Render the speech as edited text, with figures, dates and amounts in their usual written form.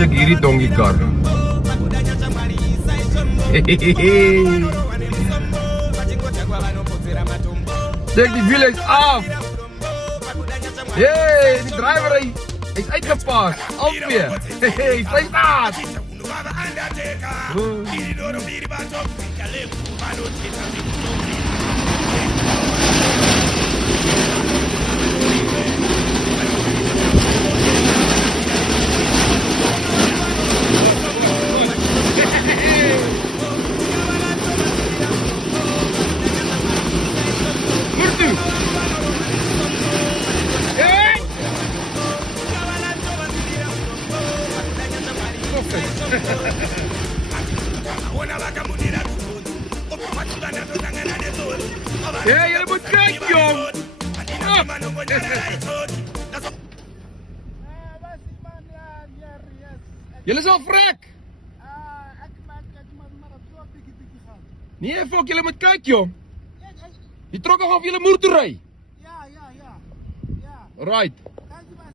ek hierdie donkiekar. Check die wiel is af. Hey, die driver hy is uitgepas. Alweer. Hey, sy staat. Ja, jullie moet kijken, jong! Jullie zijn al vrek! Nee, fok, jullie moet kijken, jong! Je trok nog op jullie motorrij! Ja. Right.